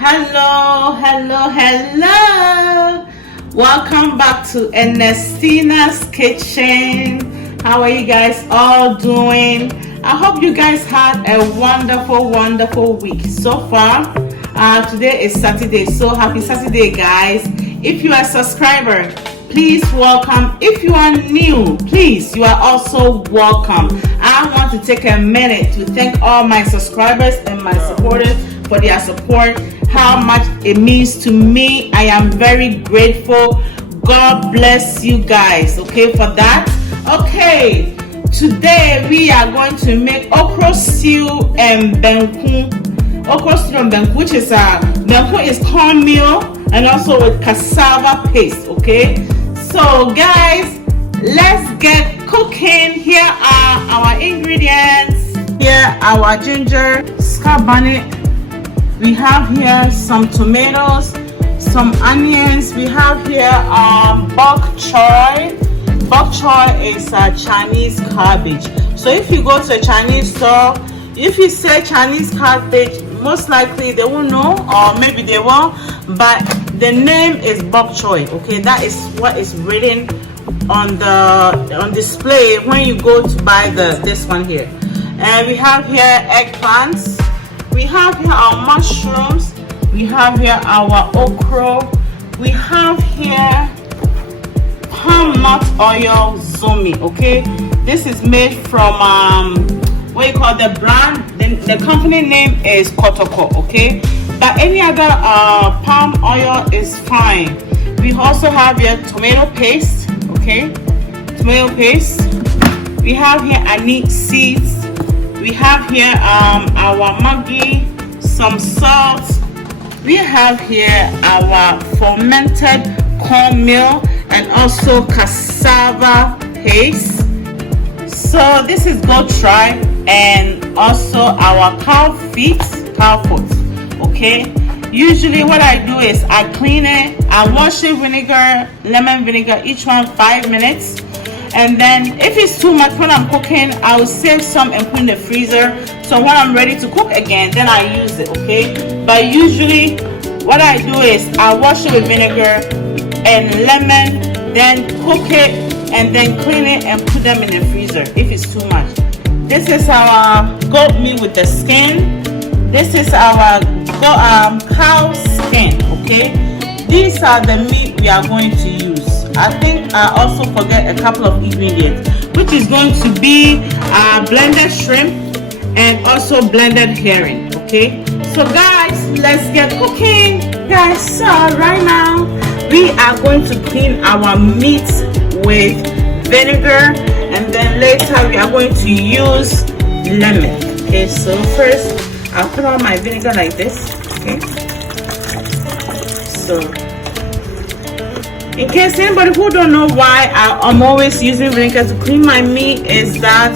Hello. Welcome back to Ernestina's Kitchen. How are you guys all doing? I hope you guys had a wonderful week so far. Today is Saturday, so happy Saturday, guys. If you are a subscriber, please welcome. If you are new, please, you are also welcome. I want to take a minute to thank all my subscribers and my supporters for their support, how much it means to me. I am very grateful. God bless you guys, okay, for that. Okay, today we are going to make okra stew and banku. Okra stew and banku, which is banku is cornmeal and also with cassava paste, okay? So guys, let's get cooking. Here are our ingredients. Here our ginger, scrap bonnet. We have here some tomatoes, some onions. We have here bok choy. Bok choy is a Chinese cabbage. So if you go to a Chinese store, if you say Chinese cabbage, most likely they won't know, or maybe they will, but the name is bok choy. Okay, that is what is written on display when you go to buy this one here. And we have here eggplants. We have here our mushrooms. We have here our okra. We have here palm nut oil zumi. Okay, this is made from what you call the brand. The company name is Kotoko. Okay, but any other palm oil is fine. We also have here tomato paste. Okay, tomato paste. We have here anise seeds. We have here our maggi, some salt. We have here our fermented cornmeal and also cassava paste. So this is goat tripe and also our cow foot. Okay, usually what I do is I clean it, I wash it, lemon vinegar, each one 5 minutes. And then if it's too much when I'm cooking, I will save some and put in the freezer, so when I'm ready to cook again, then I use it. Okay, but usually what I do is I wash it with vinegar and lemon, then cook it and then clean it and put them in the freezer if it's too much. This is our goat meat with the skin. This is our cow skin. Okay, these are the meat we are going to use. I think I also forget a couple of ingredients, which is going to be blended shrimp and also blended herring. Okay, so guys, let's get cooking. Guys, so right now we are going to clean our meat with vinegar, and then later we are going to use lemon. Okay, so first I'll put on my vinegar like this. Okay, so in case anybody who don't know why I'm always using vinegar to clean my meat, is that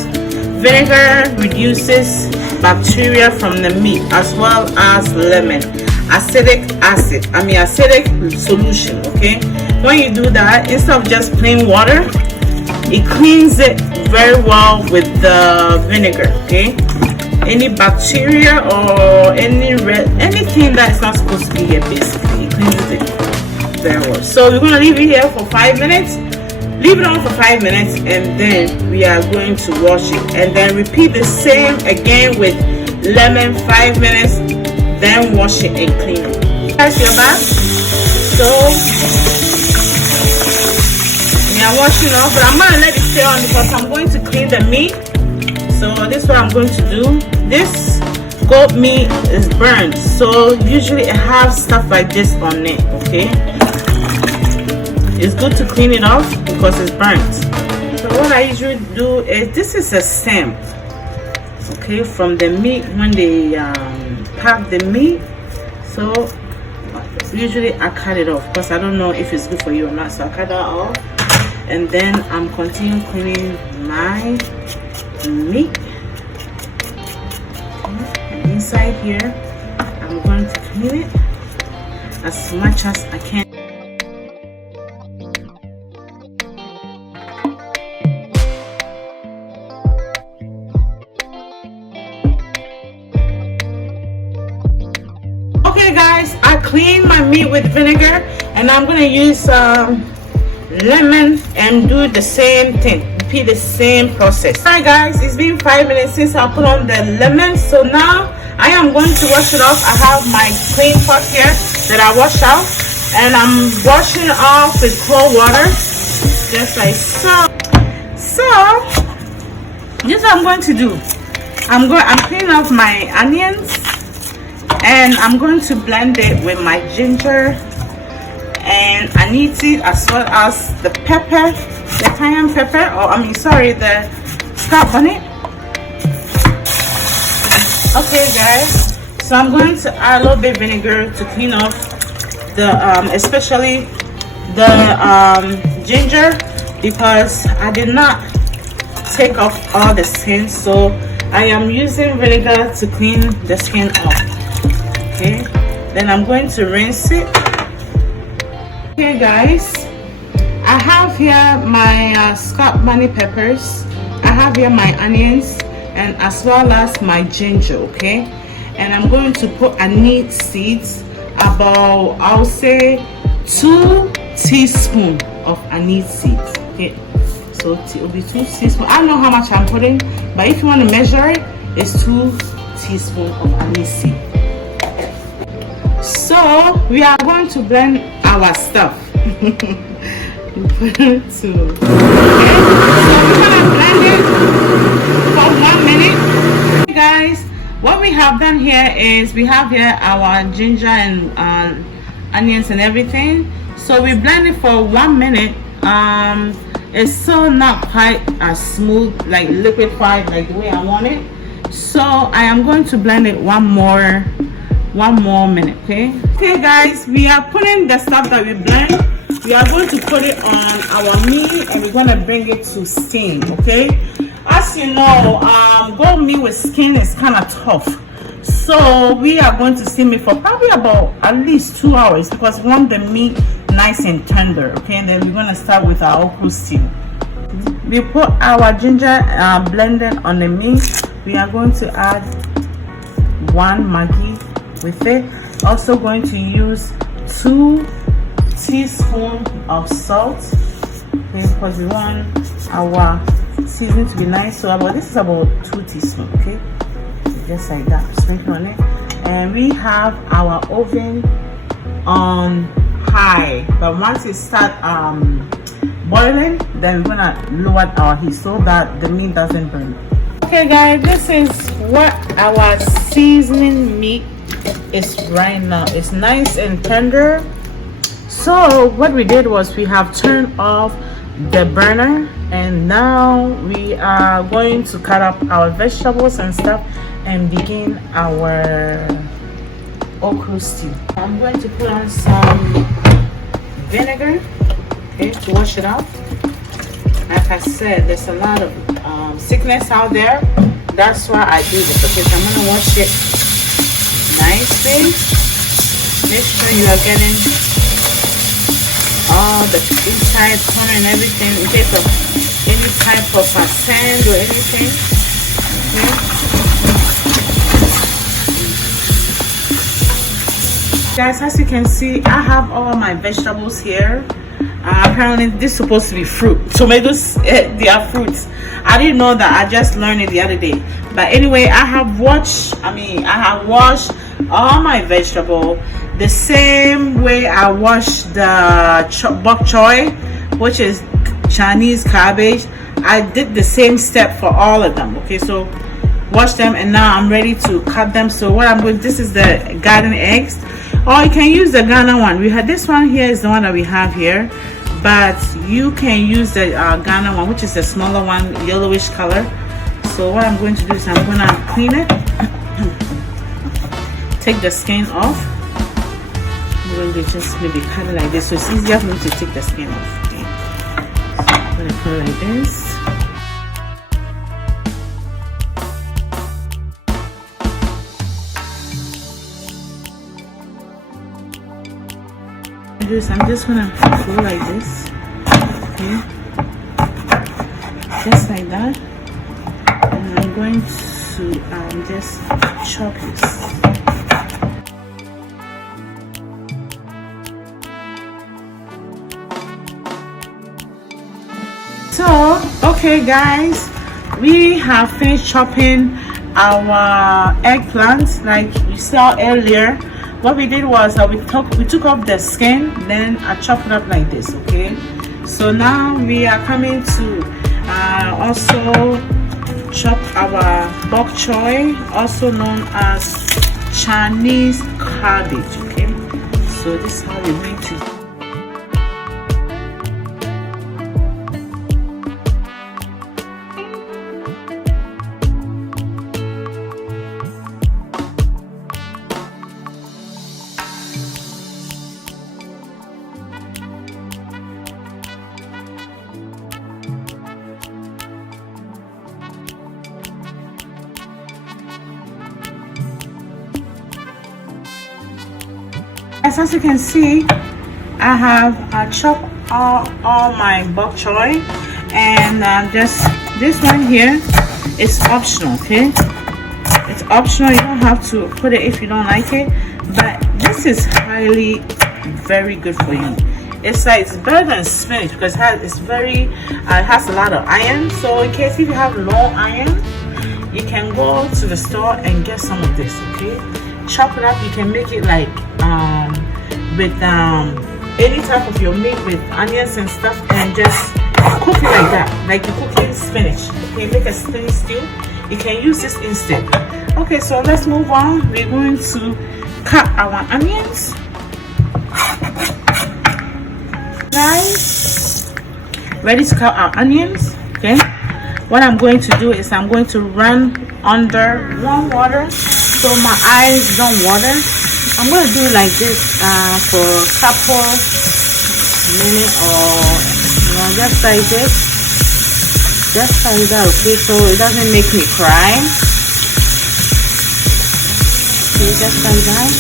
vinegar reduces bacteria from the meat, as well as lemon, acidic solution. Okay, when you do that, instead of just plain water, it cleans it very well with the vinegar. Okay, any bacteria or anything that's not supposed to be here, basically it cleans it very well. So we're going to leave it here for 5 minutes. Leave it on for 5 minutes, and then we are going to wash it, and then repeat the same again with lemon. 5 minutes, then wash it and clean it. Guys, you're back. So we are washing off, but I'm going to let it stay on because I'm going to clean the meat. So this is what I'm going to do. This goat meat is burnt, so usually it has stuff like this on it. Okay, it's good to clean it off because it's burnt. So what I usually do is, this is a stem, okay, from the meat when they pack the meat. So usually I cut it off because I don't know if it's good for you or not, so I cut that off, and then I'm continuing cleaning my meat. And inside here I'm going to clean it as much as I can. Okay guys, I clean my meat with vinegar, and I'm gonna use lemon and do the same thing, repeat the same process. Alright guys, it's been 5 minutes since I put on the lemon, so now I am going to wash it off. I have my clean pot here that I wash out, and I'm washing it off with cold water, just like so. So this is what I'm going to do. I'm cleaning off my onions, and I'm going to blend it with my ginger and anise, as well as the pepper, the cayenne pepper, or the scrap bonnet. Okay guys, so I'm going to add a little bit of vinegar to clean off the especially the ginger, because I did not take off all the skin, so I am using vinegar to clean the skin off. Okay, then I'm going to rinse it. Okay guys, I have here my scrap bonnet peppers, I have here my onions, and as well as my ginger. Okay, and I'm going to put anise seeds, about I'll say 2 teaspoons of anise seeds. Okay, so it will be 2 teaspoons. I don't know how much I'm putting, but if you want to measure it, it's 2 teaspoons of anise seed. So we are going to blend our stuff. Okay, so we're gonna blend it for 1 minute. Hey guys, what we have done here is we have here our ginger and onions and everything. So we blend it for 1 minute. It's still not quite as smooth, like liquefied, like the way I want it. So I am going to blend it one more minute. Okay guys, we are putting the stuff that we blend, we are going to put it on our meat, and we're going to bring it to steam. Okay, as you know, goat meat with skin is kind of tough, so we are going to steam it for probably about at least 2 hours, because we want the meat nice and tender. Okay, and then we're going to start with our okra stew. We put our ginger blended on the meat. We are going to add 1 Maggi with it. Also going to use 2 teaspoons of salt, okay, because we want our seasoning to be nice. So this is about 2 teaspoons. Okay, just like that, sprinkle on it. And we have our oven on high, but once it start boiling, then we're gonna lower our heat so that the meat doesn't burn. Okay guys, this is what our seasoning meat is right now. It's nice and tender. So what we did was we have turned off the burner, and now we are going to cut up our vegetables and stuff and begin our okra stew. I'm going to put on some vinegar, okay, to wash it out. Like I said, there's a lot of sickness out there, that's why I do this. Okay, so I'm gonna wash it nicely. Make sure you are getting all the inside corner and everything, in case of any type of sand or anything. Okay. Guys, as you can see, I have all my vegetables here. Apparently this is supposed to be fruit. Tomatoes, they are fruits. I didn't know that. I just learned it the other day. But anyway, I have washed all my vegetable the same way I wash the bok choy, which is Chinese cabbage. I did the same step for all of them. Okay, so wash them, and now I'm ready to cut them. So what I'm going, this is the garden eggs, or you can use the Ghana one. We had this one here is the one that we have here, but you can use the Ghana one, which is the smaller one, yellowish color. So what I'm going to do is I'm going to clean it, take the skin off. I'm going to just maybe cut it like this, so it's easier for me to take the skin off. Okay, so I'm going to cut it like this. I'm just gonna go like this, okay, just like that, and I'm going to just chop this. So okay guys, we have finished chopping our eggplant like you saw earlier. What we did was that we took off the skin, then I chopped it up like this. Okay, so now we are coming to also chop our bok choy, also known as Chinese cabbage. Okay, so this is how we're going to. As you can see, I have chopped all my bok choy, and just this one here is optional. Okay, it's optional, you don't have to put it if you don't like it, but this is highly very good for you. It's like it's better than spinach because it has a lot of iron. So in case if you have low iron, you can go to the store and get some of this. Okay, chop it up. You can make it like with any type of your meat with onions and stuff, and just cook it like that, like you cooking spinach. Okay, make a spinach stew. You can use this instead. Okay, so let's move on. We're going to cut our onions. Guys, ready to cut our onions. Okay, what I'm going to do is I'm going to run under warm water so my eyes don't water. I'm going to do it like this for a couple minutes, or just like this, just like that. Okay, so it doesn't make me cry. Okay, just like that.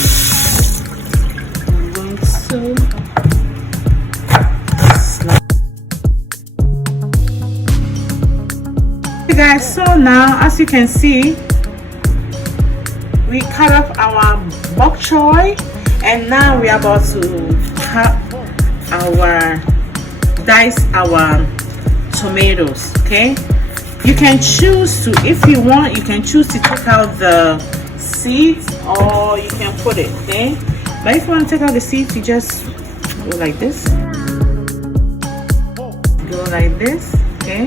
I'm going to okay guys, so now as you can see, we cut up our bok choy, and now we are about to dice our tomatoes. Okay, you can choose to, if you want, you can choose to take out the seeds, or you can put it. Okay, but if you want to take out the seeds, you just go like this, okay,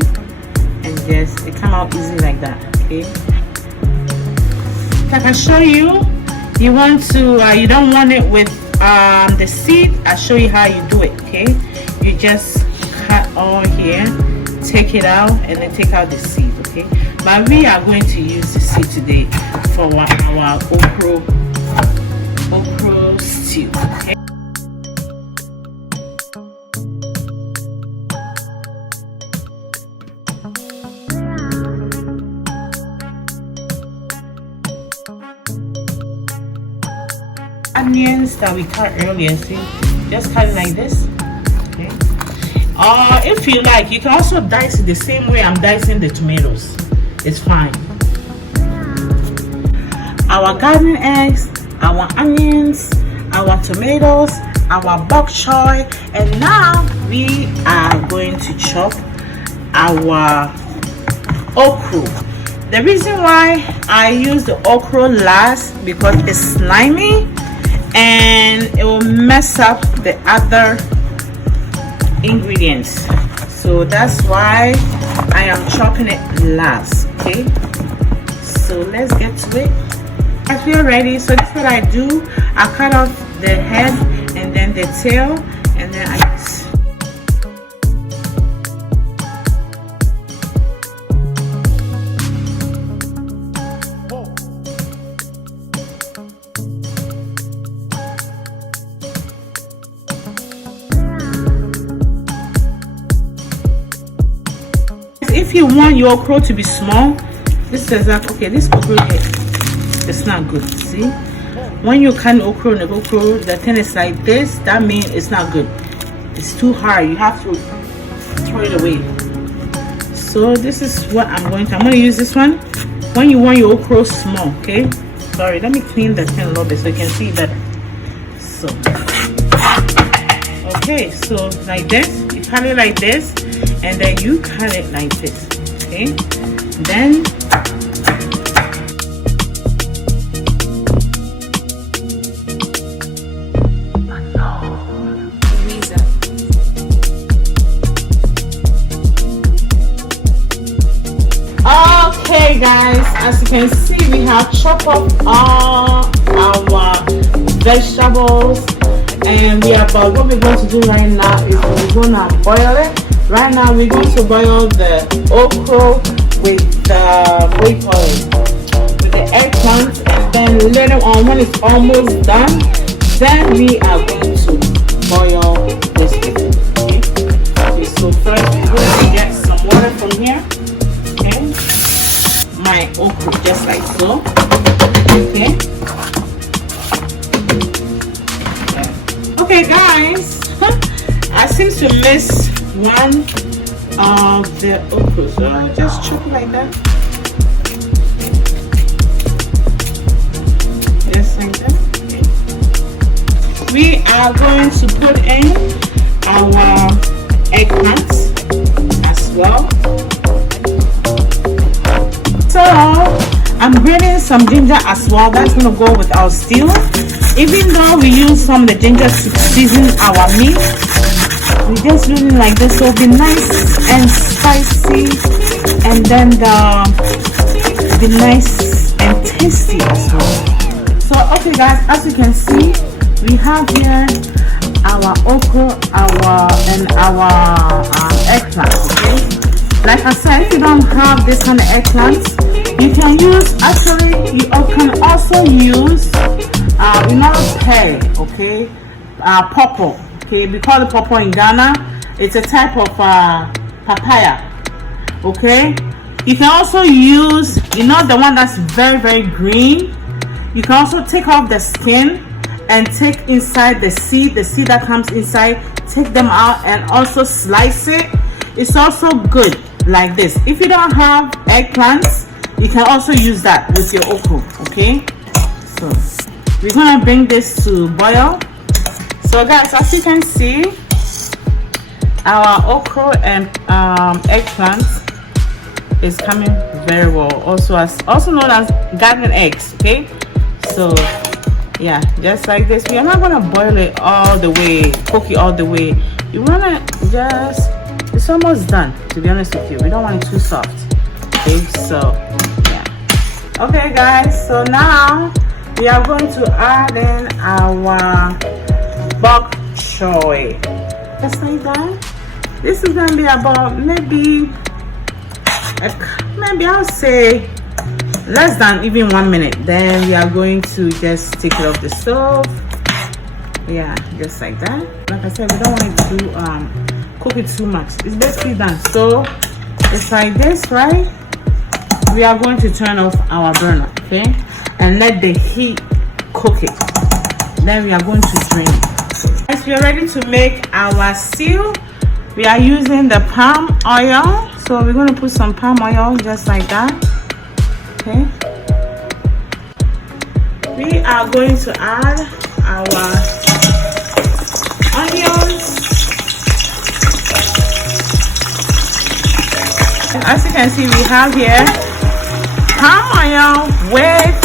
and just it come out easy like that. Okay, I can show you. You want to you don't want it with the seed. I'll show you how you do it. Okay, you just cut all here, take it out, and then take out the seed. Okay, but we are going to use the seed today for our okra stew. Okay. Onions that we cut earlier, see, just cut it like this. Okay, if you like, you can also dice it the same way I'm dicing the tomatoes. It's fine. Our garden eggs, our onions, our tomatoes, our bok choy, and now we are going to chop our okra. The reason why I use the okra last because it's slimy and it will mess up the other ingredients, so that's why I am chopping it last. Okay, so let's get to it. As we are ready, so this is what I do. I cut off the head and then the tail, and then I just if you want your okra to be small, this is like, okay, this okra here, it's not good. See, when you cut okra, the thing is like this, that means it's not good. It's too hard, you have to throw it away. So this is what I'm going to use this one. When you want your okra small, okay, sorry, let me clean the thing a little bit so you can see better. So okay, so like this, you cut it like this, and then you cut it like this. Okay, then okay guys, as you can see, we have chopped up all our vegetables, and what we're going to do right now is we're going to boil it. Right now we're going to boil the okra with the with the eggplant, and then later on when it's almost done, then we are going to boil this thing. Okay, so first we're going to get some water from here. Okay, my okra just like so. Okay. Okay guys, I seem to miss one of the okra, so I'll just chop it like that. Just like that. Okay. We are going to put in our eggplant as well. So I'm grating some ginger as well. That's gonna go with our stew. Even though we use some of the ginger to season our meat, we just do it like this, so it'll be nice and spicy, and then be nice and tasty as well. So okay guys, as you can see, we have here our okra, our eggplant. Okay, like I said, if you don't have this kind of eggplant, you can use, actually you can also use pear, okay, pawpaw. Okay, we call it pawpaw in Ghana. It's a type of papaya. Okay, you can also use, the one that's very, very green. You can also take off the skin and take inside the seed that comes inside, take them out and also slice it. It's also good like this. If you don't have eggplants, you can also use that with your okra. Okay, so we're gonna bring this to boil. So guys, as you can see, our okra and eggplant is coming very well, also known as garden eggs. Okay, so yeah, just like this. We are not gonna boil it all the way, cook it all the way. You wanna just, it's almost done, to be honest with you. We don't want it too soft. Okay, so yeah. Okay guys, so now we are going to add in our bok choy, just like that. This is going to be about maybe I'll say less than even 1 minute. Then we are going to just take it off the stove. Yeah, just like that. Like I said, we don't want it to cook it too much. It's basically done. So it's like this, right? We are going to turn off our burner, okay, and let the heat cook it. Then we are going to drain it. As we are ready to make our stew, we are using the palm oil. So we're going to put some palm oil just like that. Okay, we are going to add our onions. As you can see, we have here palm oil with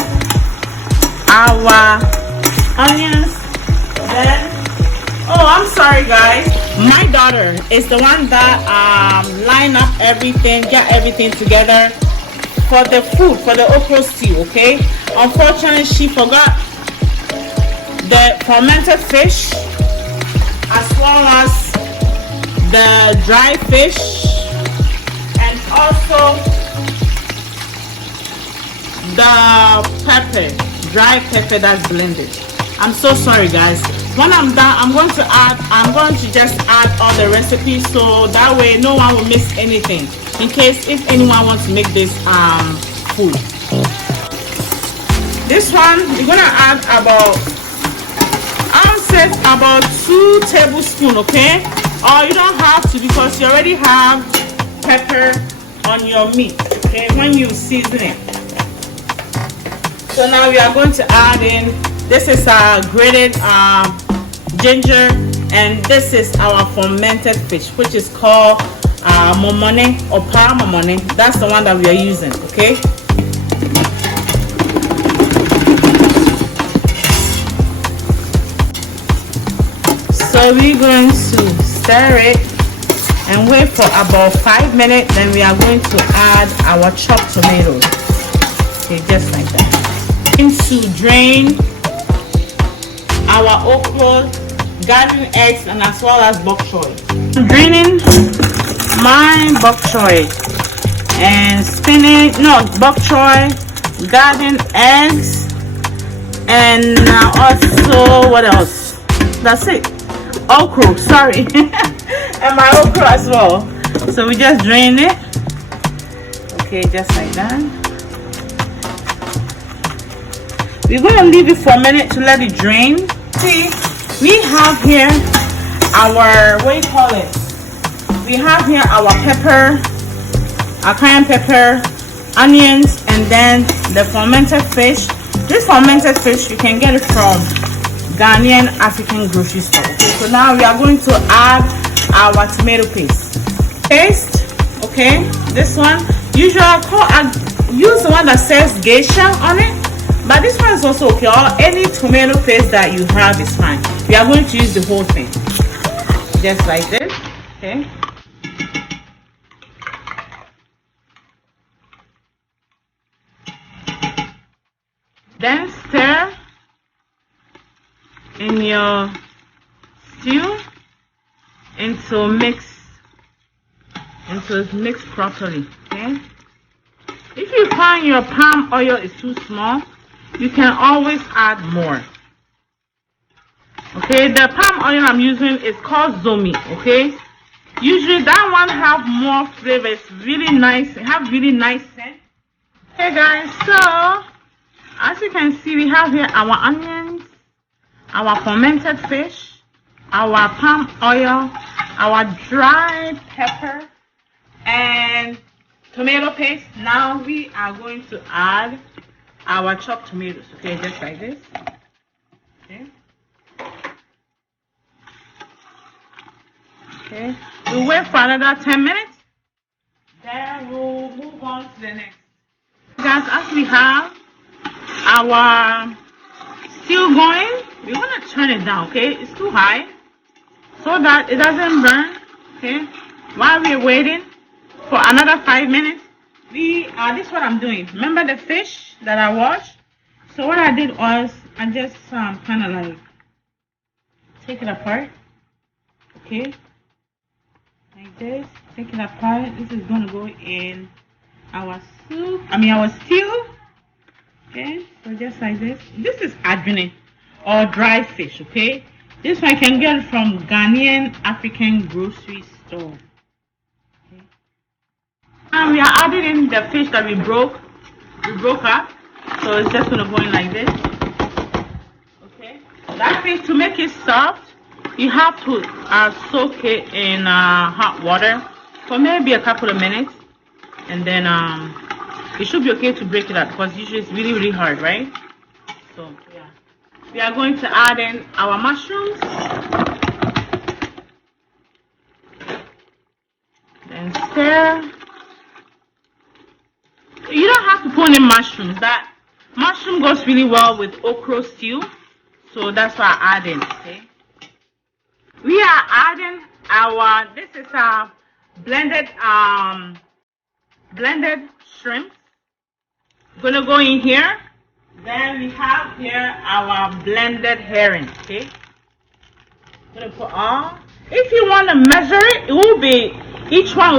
our onions. Then, oh, I'm sorry guys, my daughter is the one that line up everything, get everything together for the food, for the okra stew. Okay, unfortunately she forgot the fermented fish as well as the dry fish, and also the pepper, dry pepper that's blended. I'm so sorry guys. When I'm done, I'm going to just add all the recipes, so that way no one will miss anything, in case if anyone wants to make this food. This one you're gonna add about, I'll say about 2 tablespoons, okay? Or you don't have to, because you already have pepper on your meat, okay, when you season it. So now we are going to add in, this is our grated ginger, and this is our fermented fish, which is called momone or power momone. That's the one that we are using. Okay. So we're going to stir it and wait for about 5 minutes. Then we are going to add our chopped tomatoes. Okay, just like that. Going to drain our okra, garden eggs, and as well as bok choy. I'm draining my bok choy and spinach, no, bok choy, garden eggs, and also what else? That's it. Okra, sorry, and my okra as well. So we just drain it. Okay, just like that. We're going to leave it for a minute to let it drain. See, we have here our, what do you call it? We have here our pepper, our cayenne pepper, onions, and then the fermented fish. This fermented fish, you can get it from Ghanaian African grocery store. Okay, so now we are going to add our tomato paste. Okay, this one. Usually I use the one that says geisha on it, but this one is also okay. Or any tomato paste that you have is fine. We are going to use the whole thing, just like this. Okay. Then stir in your stew until mix properly. Okay. If you find your palm oil is too small, you can always add more. Okay, the palm oil I'm using is called Zomi. Okay, usually that one have more flavor. It's really nice. It have really nice scent. Hey guys, so as you can see, we have here our onions, our fermented fish, our palm oil, our dry pepper, and tomato paste. Now we are going to add our chopped tomatoes. Okay, just like this. Okay. Okay. We'll wait for another 10 minutes. Then we'll move on to the next. Guys, as we have our stew going, we're gonna turn it down. Okay, it's too high so that it doesn't burn. Okay, while we're waiting for another 5 minutes, this is what I'm doing. Remember the fish that I washed? So what I did was I just kind of like take it apart. Okay, like this. Take it apart. This is gonna go in our soup. Our stew. Okay, so just like this. This is adrine or dry fish. Okay, this one you can get from Ghanaian African grocery store. Okay. And we are adding in the fish that we broke up. So it's just gonna go in like this. Okay, that fish, to make it soft, you have to soak it in hot water for maybe a couple of minutes, and then it should be okay to break it up because usually it's really, really hard, right? So yeah, we are going to add in our mushrooms, then stir. You don't have to put in mushrooms. That mushroom goes really well with okra stew, so that's why I add in. Okay, we are adding our, this is our blended shrimp. Gonna go in here. Then we have here our blended herring. Okay, gonna put all. If you want to measure it, it will be, each one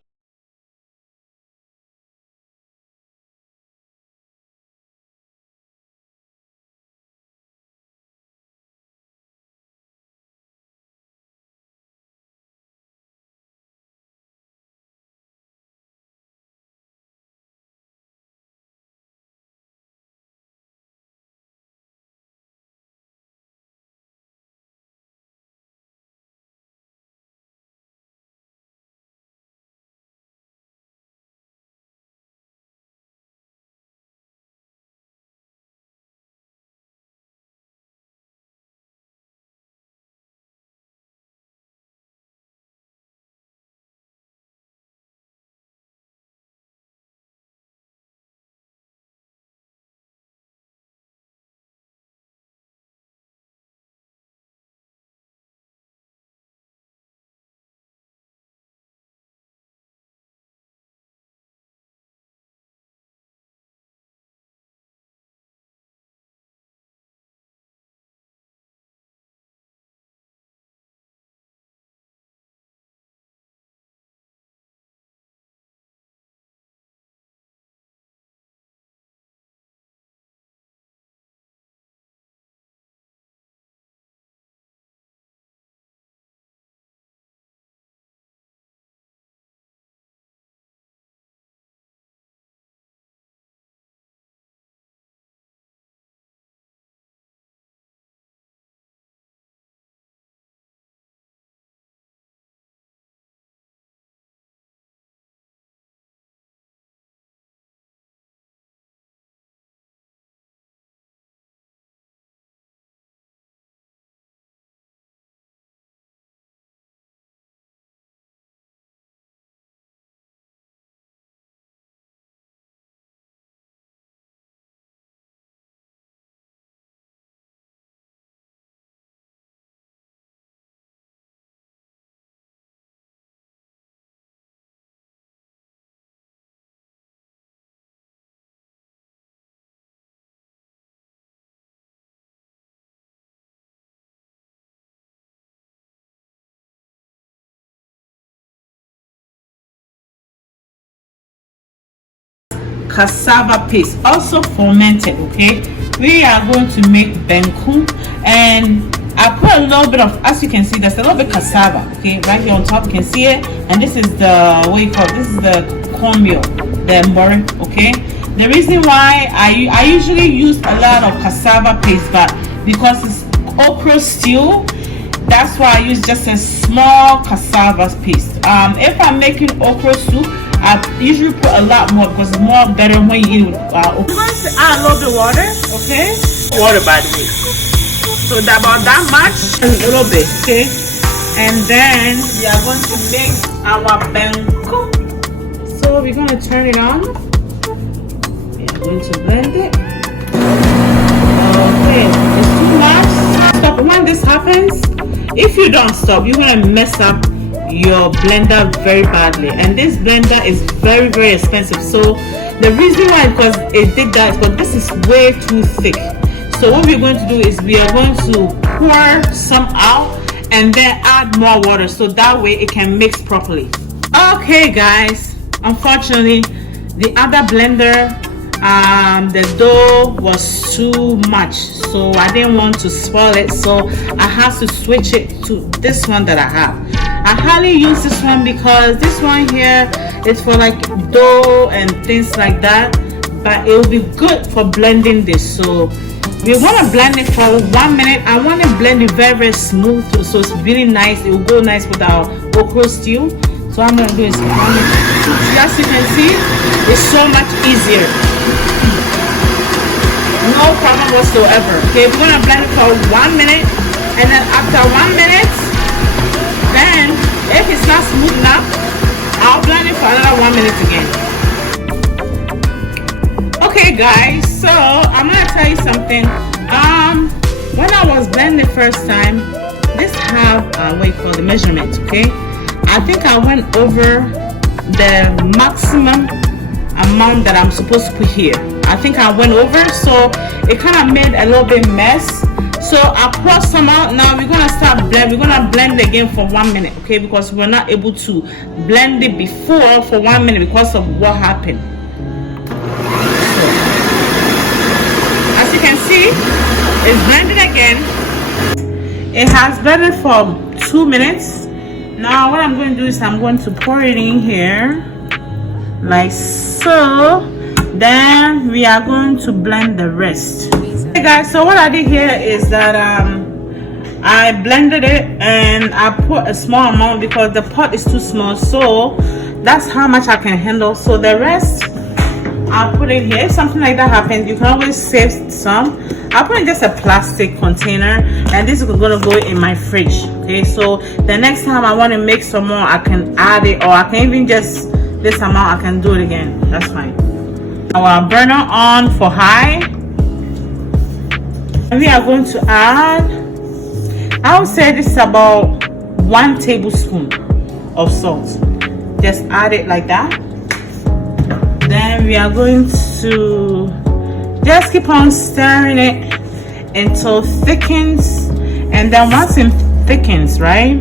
cassava paste, also fermented. Okay, we are going to make banku, and I put a little bit of, as you can see, there's a little bit cassava, okay, right here on top. You can see it, and this is the, what you call it, this is the cornmeal, the mbori. Okay, the reason why I usually use a lot of cassava paste, but because it's okra stew, that's why I use just a small cassava paste. If I'm making okra soup, I usually put a lot more because it's more better when you eat with okra. I'm going to add a little bit of water, okay? Water, by the way. So about that much, a little bit, okay? And then we are going to make our banku. So we're going to turn it on. We are going to blend it. Okay, it's too much. Stop when this happens. If you don't stop, you're going to mess up your blender very badly, and this blender is very, very expensive. So the reason why, because it did that, is because this is way too thick. So what we're going to do is we are going to pour some out and then add more water, so that way it can mix properly. Okay guys, unfortunately the other blender, the dough was too much, so I didn't want to spoil it, so I have to switch it to this one that I have. I highly use this one because this one here is for like dough and things like that, but it will be good for blending this. So we want to blend it for 1 minute. I want to blend it very, very smooth, so it's really nice. It will go nice with our okra stew. So I'm going to do is, as you can see, it's so much easier. No problem whatsoever. Okay, we're going to blend it for 1 minute, and then after 1 minute, then if it's not smooth enough, I'll blend it for another 1 minute again. Okay guys, so I'm gonna tell you something. When I was blending the first time, this have what you call the measurement. Okay, I think I went over the maximum amount that I'm supposed to put here. I think I went over, so it kind of made a little bit mess. So I poured some out. Now we're gonna start blend. We're gonna blend again for 1 minute, okay? Because we're not able to blend it before for 1 minute because of what happened. So, as you can see, it's blended again. It has blended for 2 minutes. Now what I'm going to do is I'm going to pour it in here, like so. Then we are going to blend the rest. Hey guys, so what I did here is that I blended it and I put a small amount because the pot is too small, so that's how much I can handle. So the rest I'll put in here. If something like that happens, you can always save some. I'll put in just a plastic container, and this is gonna go in my fridge. Okay, so the next time I want to make some more, I can add it, or I can even just this amount, I can do it again. That's fine. Our burner on for high, and we are going to add, I would say this is about 1 tablespoon of salt. Just add it like that. Then we are going to just keep on stirring it until it thickens. And then once it thickens, right,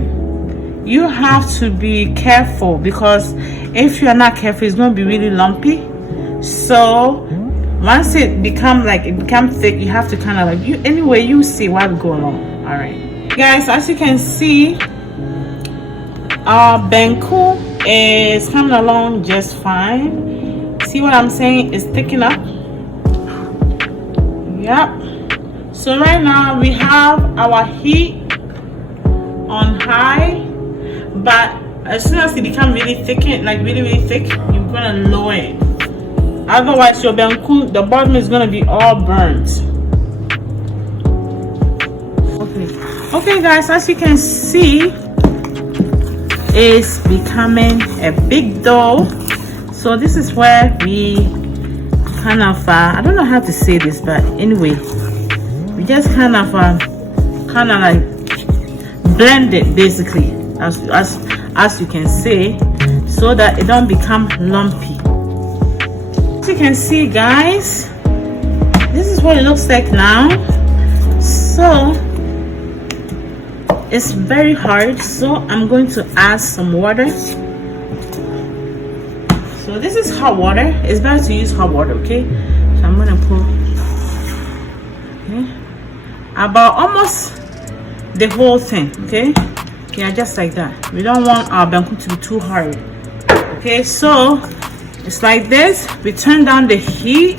you have to be careful, because if you're not careful, it's going to be really lumpy. So once it becomes thick, you have to kind of like, you see why we go along. All right guys, as you can see, our banku is coming along just fine. See what I'm saying? It's thickening up. Yep. So right now we have our heat on high, but as soon as it becomes really thickened, like really thick, you're gonna lower it. Otherwise your banku, the bottom is gonna be all burnt. Okay guys, as you can see, it's becoming a big dough. So this is where we kind of I don't know how to say this, but anyway, we just kind of like blend it basically, as you can see, so that it don't become lumpy. As you can see guys, this is what it looks like now. So it's very hard, so I'm going to add some water. So So this is hot water. It's better to use hot water, okay? So I'm gonna put about almost the whole thing, okay? Yeah, just like that. We don't want our banku to be too hard. Okay, so it's like this. We turn down the heat,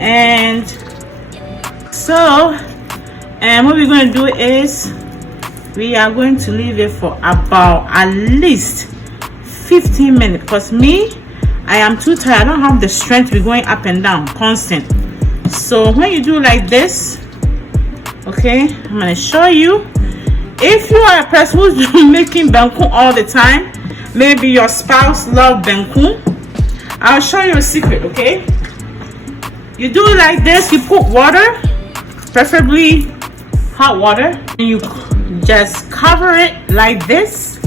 and so what we're going to do is we are going to leave it for about at least 15 minutes, because me, I am too tired. I don't have the strength to be going up and down constant. So when you do like this, okay, I'm going to show you. If you are a person who's making banku all the time, maybe your spouse loves banku, I'll show you a secret, okay? You do it like this. You put water, preferably hot water, and you just cover it like this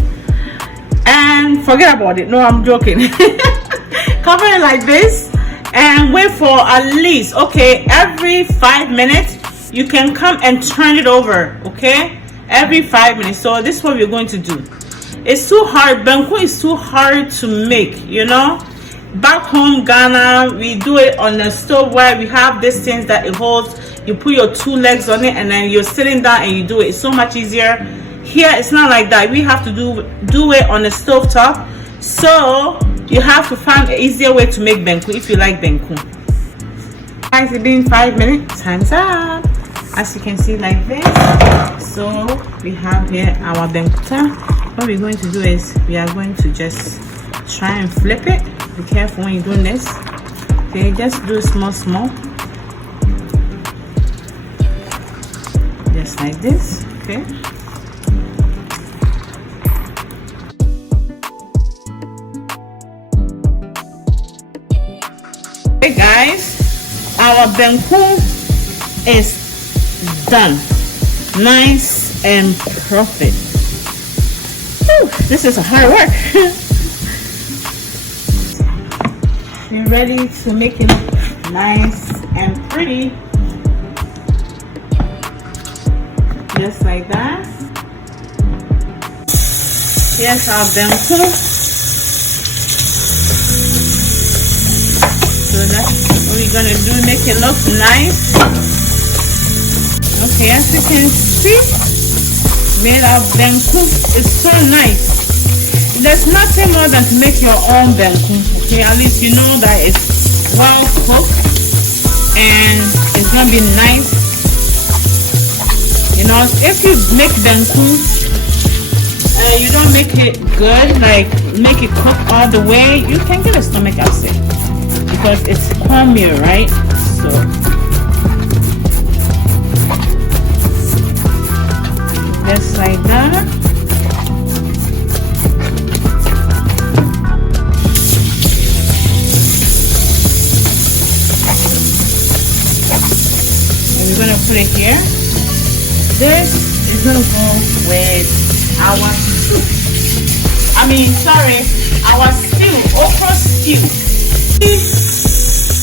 and forget about it. No, I'm joking. Cover it like this and wait for at least, okay, every 5 minutes you can come and turn it over, okay? Every 5 minutes. So this is what we're going to do. It's too hard. Banku is too hard to make, you know. Back home Ghana, we do it on the stove where we have these things that it holds. You put your 2 legs on it and then you're sitting down and you do it. It's so much easier. Here it's not like that. We have to do it on the stove top. So you have to find an easier way to make banku if you like banku. Guys, it's been 5 minutes. Time's up. As you can see, like this. So we have here our banku. What we're going to do is we are going to just try and flip it. Be careful when you're doing this. Okay, just do small just like this. Okay, hey guys, our banku is done, nice and perfect. Whew, this is a hard work. We're ready to make it nice and pretty, just like that. Here's our banku. So that's what we're gonna do, make it look nice. Okay, as you can see, made our banku is so nice. There's nothing more than to make your own banku. Okay, at least you know that it's well cooked and it's gonna be nice. You know, if you make banku, you don't make it good, like make it cook all the way, you can get a stomach upset because it's cornmeal, right? So just like that. We're gonna put it here. This is gonna go with our soup. Our stew, okra stew.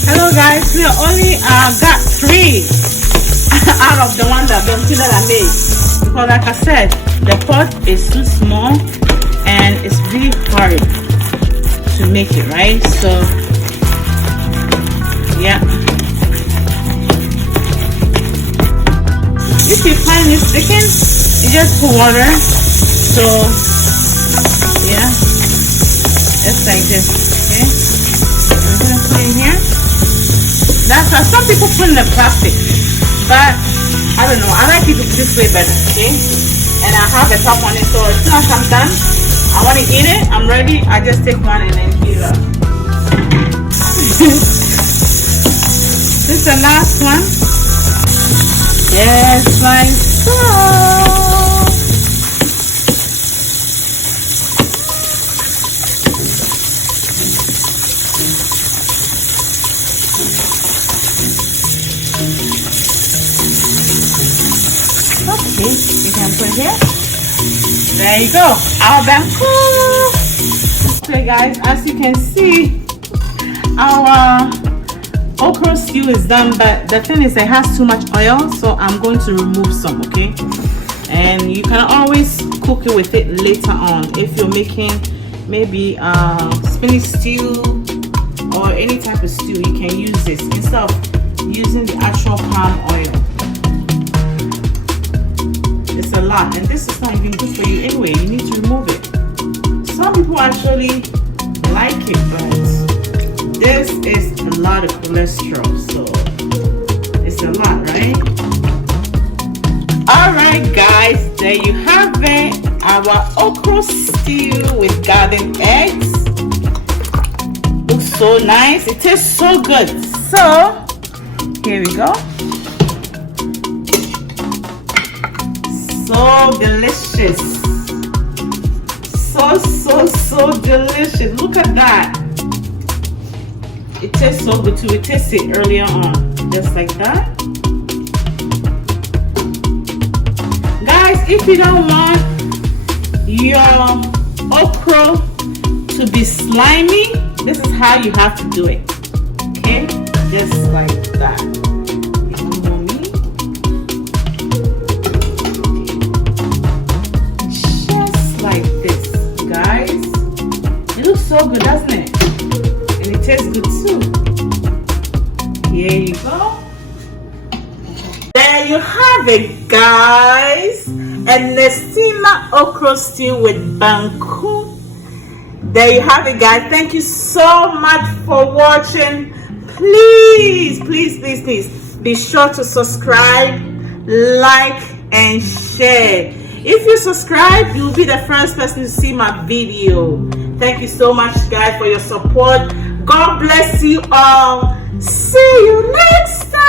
Hello guys, we only got 3 out of the one that I made, because like I said, the pot is too small and it's really hard to make it, right? So yeah. If you find it sticking, you just put water. So yeah, it's like this. Okay, I'm gonna put it here. That's why some people put in the plastic, but I don't know, I like it this way better. Okay, and I have a top on it, so as soon as I'm done, I want to eat it, I'm ready, I just take one and then heat it up. This is the last one. Just like so. Okay, you can put it here. There you go. Our banku. Okay guys, as you can see, our okra stew is done, but the thing is it has too much oil, so I'm going to remove some, okay? And you can always cook it with it later on if you're making maybe spinach stew or any type of stew, you can use this instead of using the actual palm oil. It's a lot, and this is not even good for you anyway. You need to remove it. Some people actually like it, but this is a lot of cholesterol, so it's a lot, right? Alright guys, there you have it, our okra stew with garden eggs. Looks so nice, it tastes so good. So here we go. So delicious, so delicious. Look at that. It tastes so good too. We tasted it earlier on, just like that. Guys, if you don't want your okra to be slimy, this is how you have to do it. Okay, just like that. Just like this, guys. It looks so good, doesn't it? And it tastes good too. Here you go. There you have it, guys. Ernestina okra stew with banku. There you have it, guys. Thank you so much for watching. Please be sure to subscribe, like, and share. If you subscribe, you'll be the first person to see my video. Thank you so much, guys, for your support. God bless you all. See you next time.